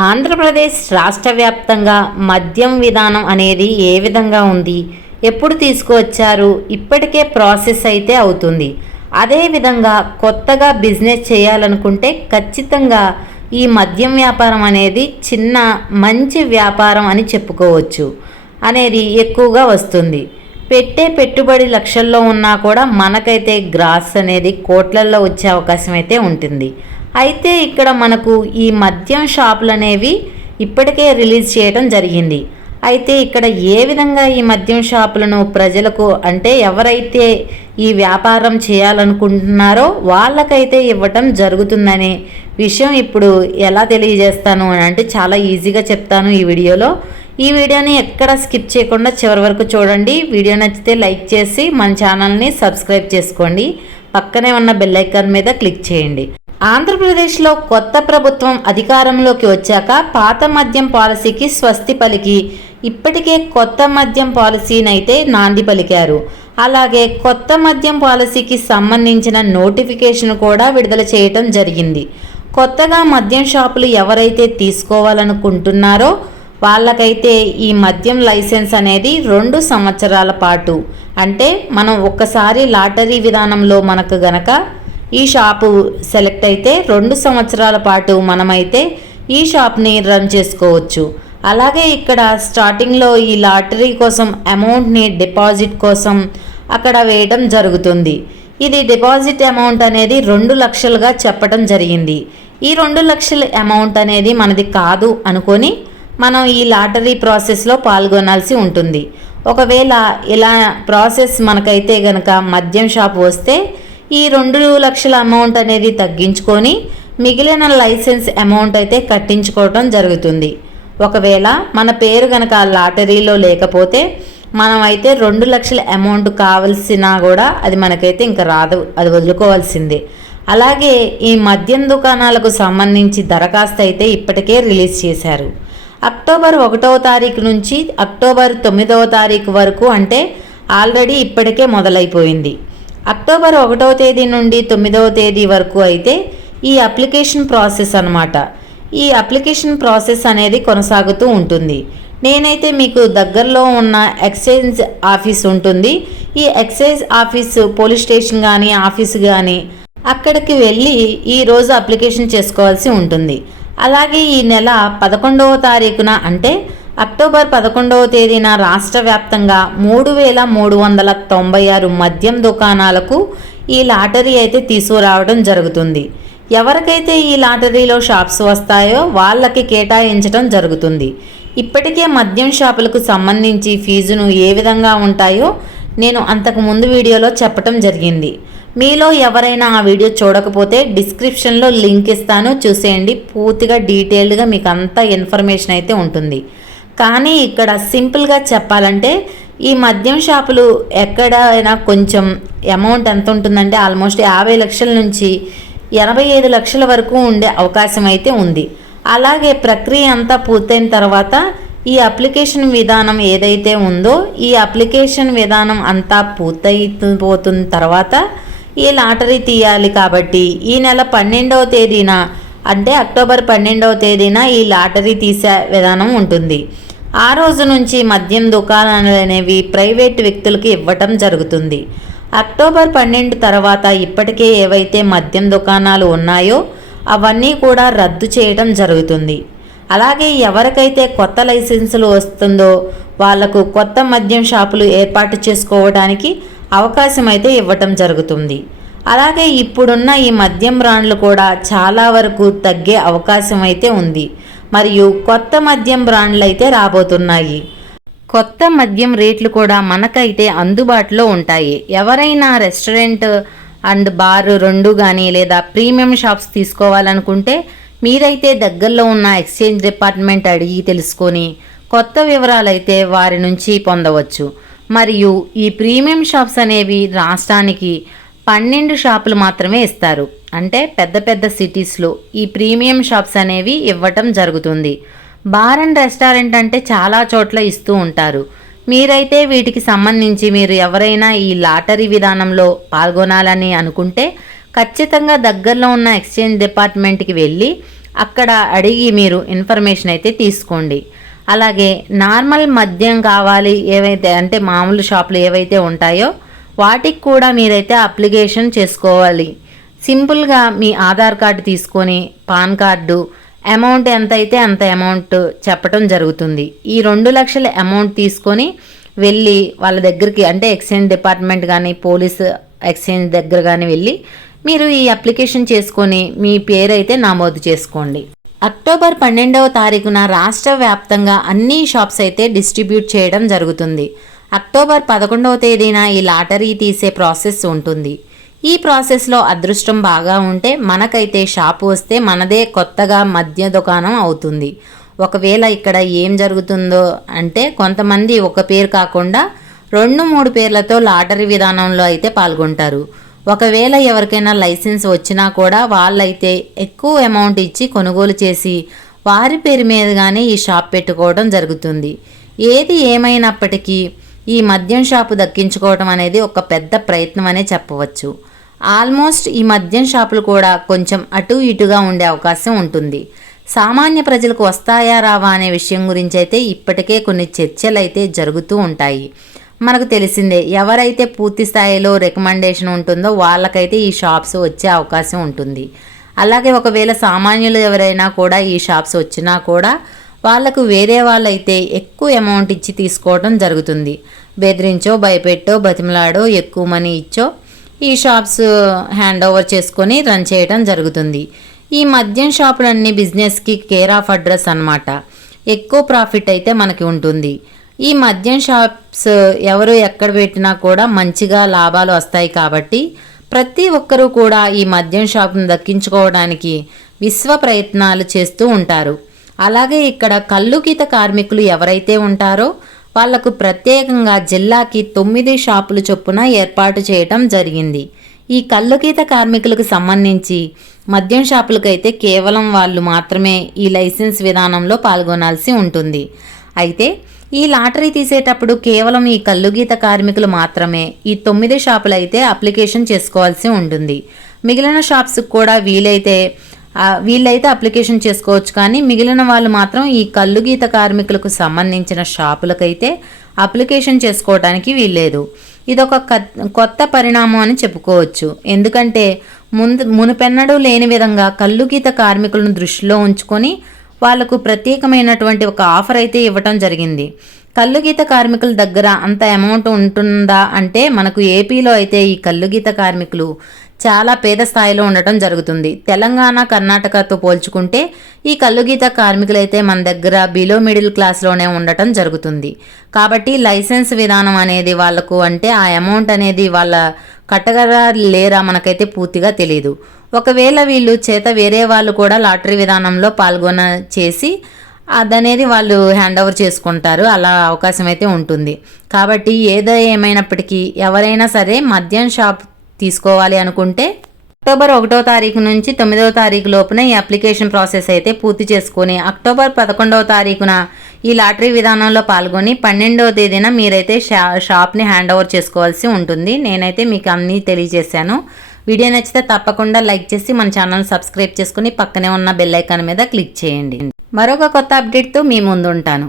ఆంధ్రప్రదేశ్ రాష్ట్ర వ్యాప్తంగా మద్యం విధానం అనేది ఏ విధంగా ఉంది? ఎప్పుడు తీసుకువచ్చారు? ఇప్పటికే ప్రాసెస్ అయితే అవుతుంది. అదేవిధంగా కొత్తగా బిజినెస్ చేయాలనుకుంటే ఖచ్చితంగా ఈ మద్యం వ్యాపారం అనేది చిన్న మంచి వ్యాపారం అని చెప్పుకోవచ్చు అనేది ఎక్కువగా వస్తుంది. పెట్టే పెట్టుబడి లక్షల్లో ఉన్నా కూడా మనకైతే గ్రాస్ అనేది కోట్లల్లో వచ్చే అవకాశం అయితే ఉంటుంది. అయితే ఇక్కడ మనకు ఈ మద్యం షాపులు అనేవి ఇప్పటికే రిలీజ్ చేయడం జరిగింది. అయితే ఇక్కడ ఏ విధంగా ఈ మద్యం షాపులను ప్రజలకు అంటే ఎవరైతే ఈ వ్యాపారం చేయాలనుకుంటున్నారో వాళ్ళకైతే ఇవ్వటం జరుగుతుందనే విషయం ఇప్పుడు ఎలా తెలియజేస్తాను అని అంటే చాలా ఈజీగా చెప్తాను ఈ వీడియోలో. ఈ వీడియోని ఎక్కడ స్కిప్ చేయకుండా చివరి వరకు చూడండి. వీడియో నచ్చితే లైక్ చేసి మన ఛానల్ని సబ్స్క్రైబ్ చేసుకోండి. పక్కనే ఉన్న బెల్ ఐకాన్ మీద క్లిక్ చేయండి. ఆంధ్రప్రదేశ్లో కొత్త ప్రభుత్వం అధికారంలోకి వచ్చాక పాత మద్యం పాలసీకి స్వస్తి పలికి. ఇప్పటికే కొత్త మద్యం పాలసీనైతే నాంది పలికారు. అలాగే కొత్త మద్యం పాలసీకి సంబంధించిన నోటిఫికేషన్ కూడా విడుదల చేయటం జరిగింది. కొత్తగా మద్యం షాపులు ఎవరైతే తీసుకోవాలనుకుంటున్నారో వాళ్ళకైతే ఈ మద్యం లైసెన్స్ అనేది రెండు సంవత్సరాల పాటు. అంటే మనం ఒక్కసారి లాటరీ విధానంలో మనకు గనక ఈ షాపు సెలెక్ట్ అయితే రెండు సంవత్సరాల పాటు మనమైతే ఈ షాప్ని రన్ చేసుకోవచ్చు. అలాగే ఇక్కడ స్టార్టింగ్లో ఈ లాటరీ కోసం అమౌంట్ని డిపాజిట్ కోసం అక్కడ వేయడం జరుగుతుంది. ఇది డిపాజిట్ అమౌంట్ అనేది రెండు లక్షలుగా చెప్పడం జరిగింది. ఈ రెండు లక్షల అమౌంట్ అనేది మనది కాదు అనుకొని మనం ఈ లాటరీ ప్రాసెస్లో పాల్గొనాల్సి ఉంటుంది. ఒకవేళ ఇలా ప్రాసెస్ మనకైతే గనక మద్యం షాప్ వస్తే ఈ రెండు లక్షల అమౌంట్ అనేది తగ్గించుకొని మిగిలిన లైసెన్స్ అమౌంట్ అయితే కట్టించుకోవటం జరుగుతుంది. ఒకవేళ మన పేరు కనుక లాటరీలో లేకపోతే మనం అయితే రెండు లక్షల అమౌంట్ కావలసినా కూడా అది మనకైతే ఇంకా రాదు అది వదులుకోవాల్సిందే. అలాగే ఈ మద్యం దుకాణాలకు సంబంధించి దరఖాస్తు అయితే ఇప్పటికే రిలీజ్ చేశారు. అక్టోబర్ ఒకటవ తారీఖు నుంచి అక్టోబర్ తొమ్మిదవ తారీఖు వరకు అంటే ఆల్రెడీ ఇప్పటికే మొదలైపోయింది. అక్టోబర్ ఒకటవ తేదీ నుండి తొమ్మిదవ తేదీ వరకు అయితే ఈ అప్లికేషన్ ప్రాసెస్ అనమాట ఈ అప్లికేషన్ ప్రాసెస్ అనేది కొనసాగుతూ ఉంటుంది. నేనైతే మీకు దగ్గరలో ఉన్న ఎక్స్చేంజ్ ఆఫీస్ ఉంటుంది. ఈ ఎక్సైజ్ ఆఫీస్ పోలీస్ స్టేషన్ కానీ ఆఫీస్ కానీ అక్కడికి వెళ్ళి ఈరోజు అప్లికేషన్ చేసుకోవాల్సి ఉంటుంది. అలాగే ఈ నెల పదకొండవ తారీఖున అంటే అక్టోబర్ పదకొండవ తేదీన రాష్ట్ర వ్యాప్తంగా మూడు వేల మూడు వందల తొంభై ఆరు మద్యం దుకాణాలకు ఈ లాటరీ అయితే తీసుకురావడం జరుగుతుంది. ఎవరికైతే ఈ లాటరీలో షాప్స్ వస్తాయో వాళ్ళకి కేటాయించడం జరుగుతుంది. ఇప్పటికే మద్యం షాపులకు సంబంధించి ఫీజును ఏ విధంగా ఉంటాయో నేను అంతకు ముందు వీడియోలో చెప్పటం జరిగింది. మీలో ఎవరైనా ఆ వీడియో చూడకపోతే డిస్క్రిప్షన్లో లింక్ ఇస్తాను. చూసేయండి. పూర్తిగా డీటెయిల్డ్గా మీకు అంతా ఇన్ఫర్మేషన్ అయితే ఉంటుంది. కానీ ఇక్కడ సింపుల్గా చెప్పాలంటే ఈ మద్యం షాపులు ఎక్కడైనా కొంచెం అమౌంట్ ఎంత ఉంటుందంటే ఆల్మోస్ట్ యాభై లక్షల నుంచి ఎనభై ఐదు లక్షల వరకు ఉండే అవకాశం అయితే ఉంది. అలాగే ప్రక్రియ అంతా పూర్తయిన తర్వాత ఈ అప్లికేషన్ విధానం ఏదైతే ఉందో ఈ అప్లికేషన్ విధానం అంతా పూర్తయిపోతున్న తర్వాత ఈ లాటరీ తీయాలి కాబట్టి ఈ నెల పన్నెండవ తేదీన అంటే అక్టోబర్ పన్నెండవ తేదీన ఈ లాటరీ తీసే విధానం ఉంటుంది. ఆ రోజు నుంచి మద్యం దుకాణాలు అనేవి ప్రైవేట్ వ్యక్తులకు ఇవ్వటం జరుగుతుంది. అక్టోబర్ పన్నెండు తర్వాత ఇప్పటికే ఏవైతే మద్యం దుకాణాలు ఉన్నాయో అవన్నీ కూడా రద్దు చేయడం జరుగుతుంది. అలాగే ఎవరికైతే కొత్త లైసెన్సులు వస్తుందో వాళ్ళకు కొత్త మద్యం షాపులు ఏర్పాటు చేసుకోవడానికి అవకాశం అయితే ఇవ్వటం జరుగుతుంది. అలాగే ఇప్పుడున్న ఈ మద్యం బ్రాండ్లు కూడా చాలా వరకు తగ్గే అవకాశం అయితే ఉంది. మరియు కొత్త మద్యం బ్రాండ్లు అయితే రాబోతున్నాయి. కొత్త మద్యం రేట్లు కూడా మనకైతే అందుబాటులో ఉంటాయి. ఎవరైనా రెస్టారెంట్ అండ్ బార్ రెండు కానీ లేదా ప్రీమియం షాప్స్ తీసుకోవాలనుకుంటే మీరైతే దగ్గరలో ఉన్న ఎక్స్చేంజ్ డిపార్ట్మెంట్ అడిగి తెలుసుకొని కొత్త వివరాలైతే వారి నుంచి పొందవచ్చు. మరియు ఈ ప్రీమియం షాప్స్ అనేవి రాష్ట్రానికి పన్నెండు షాపులు మాత్రమే ఇస్తారు. అంటే పెద్ద పెద్ద సిటీస్లో ఈ ప్రీమియం షాప్స్ అనేవి ఇవ్వటం జరుగుతుంది. బార్ అండ్ రెస్టారెంట్ అంటే చాలా చోట్ల ఇస్తూ ఉంటారు. మీరైతే వీటికి సంబంధించి మీరు ఎవరైనా ఈ లాటరీ విధానంలో పాల్గొనాలని అనుకుంటే ఖచ్చితంగా దగ్గరలో ఉన్న ఎక్స్చేంజ్ డిపార్ట్మెంట్కి వెళ్ళి అక్కడ అడిగి మీరు ఇన్ఫర్మేషన్ అయితే తీసుకోండి. అలాగే నార్మల్ మద్యం కావాలి ఏవైతే అంటే మామూలు షాపులు ఏవైతే ఉంటాయో వాటికి కూడా మీరైతే అప్లికేషన్ చేసుకోవాలి. సింపుల్గా మీ ఆధార్ కార్డు తీసుకొని పాన్ కార్డు అమౌంట్ ఎంత అయితే అంత అమౌంట్ చెప్పడం జరుగుతుంది. ఈ రెండు లక్షల అమౌంట్ తీసుకొని వెళ్ళి వాళ్ళ దగ్గరికి అంటే ఎక్స్చేంజ్ డిపార్ట్మెంట్ కానీ పోలీస్ ఎక్స్చేంజ్ దగ్గర కానీ వెళ్ళి మీరు ఈ అప్లికేషన్ చేసుకొని మీ పేరు అయితే నమోదు చేసుకోండి. అక్టోబర్ పన్నెండవ తారీఖున రాష్ట్ర వ్యాప్తంగా అన్ని షాప్స్ అయితే డిస్ట్రిబ్యూట్ చేయడం జరుగుతుంది. అక్టోబర్ పదకొండవ తేదీన ఈ లాటరీ తీసే ప్రాసెస్ ఉంటుంది. ఈ ప్రాసెస్లో అదృష్టం బాగా ఉంటే మనకైతే షాపు వస్తే మనదే కొత్తగా మద్య దుకాణం అవుతుంది. ఒకవేళ ఇక్కడ ఏం జరుగుతుందో అంటే కొంతమంది ఒక పేరు కాకుండా రెండు మూడు పేర్లతో లాటరీ విధానంలో అయితే పాల్గొంటారు. ఒకవేళ ఎవరికైనా లైసెన్స్ వచ్చినా కూడా వాళ్ళైతే ఎక్కువ అమౌంట్ ఇచ్చి కొనుగోలు చేసి వారి పేరు మీదుగానే ఈ షాప్ పెట్టుకోవడం జరుగుతుంది. ఏది ఏమైనప్పటికీ ఈ మద్యం షాపు దక్కించుకోవటం అనేది ఒక పెద్ద ప్రయత్నం అనే చెప్పవచ్చు. ఆల్మోస్ట్ ఈ మద్యం షాపులు కూడా కొంచెం అటు ఇటుగా ఉండే అవకాశం ఉంటుంది. సామాన్య ప్రజలకు వస్తాయా రావా అనే విషయం గురించి అయితే ఇప్పటికే కొన్ని చర్చలు అయితే జరుగుతూ ఉంటాయి. మనకు తెలిసిందే ఎవరైతే పూర్తి స్థాయిలో రికమెండేషన్ ఉంటుందో వాళ్ళకైతే ఈ షాప్స్ వచ్చే అవకాశం ఉంటుంది. అలాగే ఒకవేళ సామాన్యులు ఎవరైనా కూడా ఈ షాప్స్ వచ్చినా కూడా వాళ్ళకు వేరే వాళ్ళైతే ఎక్కువ అమౌంట్ ఇచ్చి తీసుకోవడం జరుగుతుంది. బెదిరించో భయపెట్టో బతిమలాడో ఎక్కువ మనీ ఇచ్చో ఈ షాప్స్ హ్యాండ్ ఓవర్ చేసుకొని రన్ చేయడం జరుగుతుంది. ఈ మద్యం షాపులన్నీ బిజినెస్కి కేర్ ఆఫ్ అడ్రస్ అన్నమాట. ఎక్కువ ప్రాఫిట్ అయితే మనకి ఉంటుంది. ఈ మద్యం షాప్స్ ఎవరు ఎక్కడ పెట్టినా కూడా మంచిగా లాభాలు వస్తాయి కాబట్టి ప్రతి ఒక్కరూ కూడా ఈ మద్యం షాప్ను దక్కించుకోవడానికి విశ్వ ప్రయత్నాలు చేస్తూ ఉంటారు. అలాగే ఇక్కడ కళ్ళు గీత కార్మికులు ఎవరైతే ఉంటారో వాళ్ళకు ప్రత్యేకంగా జిల్లాకి తొమ్మిది షాపులు చొప్పున ఏర్పాటు చేయటం జరిగింది. ఈ కళ్ళు గీత కార్మికులకు సంబంధించి మద్యం షాపులకైతే కేవలం వాళ్ళు మాత్రమే ఈ లైసెన్స్ విధానంలో పాల్గొనాల్సి ఉంటుంది. అయితే ఈ లాటరీ తీసేటప్పుడు కేవలం ఈ కళ్ళు గీత కార్మికులు మాత్రమే ఈ తొమ్మిది షాపులు అయితే అప్లికేషన్ చేసుకోవాల్సి ఉంటుంది. మిగిలిన షాప్స్కి కూడా వీలైతే వీళ్ళైతే అప్లికేషన్ చేసుకోవచ్చు. కానీ మిగిలిన వాళ్ళు మాత్రం ఈ కళ్ళు గీత కార్మికులకు సంబంధించిన షాపులకైతే అప్లికేషన్ చేసుకోవడానికి వీల్లేదు. ఇదొక కొత్త పరిణామం అని చెప్పుకోవచ్చు. ఎందుకంటే ముందు మునుపెన్నడూ లేని విధంగా కళ్ళు గీత కార్మికులను దృష్టిలో ఉంచుకొని వాళ్ళకు ప్రత్యేకమైనటువంటి ఒక ఆఫర్ అయితే ఇవ్వటం జరిగింది. కళ్ళు గీత కార్మికుల దగ్గర అంత అమౌంట్ ఉంటుందా అంటే మనకు ఏపీలో అయితే ఈ కళ్ళు గీత కార్మికులు చాలా పేద స్థాయిలో ఉండటం జరుగుతుంది. తెలంగాణ కర్ణాటకతో పోల్చుకుంటే ఈ కల్లుగీత కార్మికులైతే మన దగ్గర బిలో మిడిల్ క్లాస్లోనే ఉండటం జరుగుతుంది. కాబట్టి లైసెన్స్ విధానం అనేది వాళ్ళకు అంటే ఆ అమౌంట్ అనేది వాళ్ళ కట్టగరా లేరా మనకైతే పూర్తిగా తెలియదు ఒకవేళ వీళ్ళు చేత వేరే వాళ్ళు కూడా లాటరీ విధానంలో పాల్గొన చేసి అదనేది వాళ్ళు హ్యాండ్ ఓవర్ చేసుకుంటారు. అలా అవకాశం అయితే ఉంటుంది. కాబట్టి ఏదో ఏమైనప్పటికీ ఎవరైనా సరే మద్యం షాప్ తీసుకోవాలి అనుకుంటే అక్టోబర్ ఒకటో తారీఖు నుంచి తొమ్మిదవ తారీఖు లోపున ఈ అప్లికేషన్ ప్రాసెస్ అయితే పూర్తి చేసుకొని అక్టోబర్ పదకొండవ తారీఖున ఈ లాటరీ విధానంలో పాల్గొని పన్నెండవ తేదీన మీరైతే షా షాప్ని హ్యాండ్ ఓవర్ చేసుకోవాల్సి ఉంటుంది. నేనైతే మీకు అన్నీ తెలియజేశాను. వీడియో నచ్చితే తప్పకుండా లైక్ చేసి మన ఛానల్ సబ్స్క్రైబ్ చేసుకుని పక్కనే ఉన్న బెల్ ఐకాన్ మీద క్లిక్ చేయండి. మరొక కొత్త అప్డేట్తో మీ ముందు ఉంటాను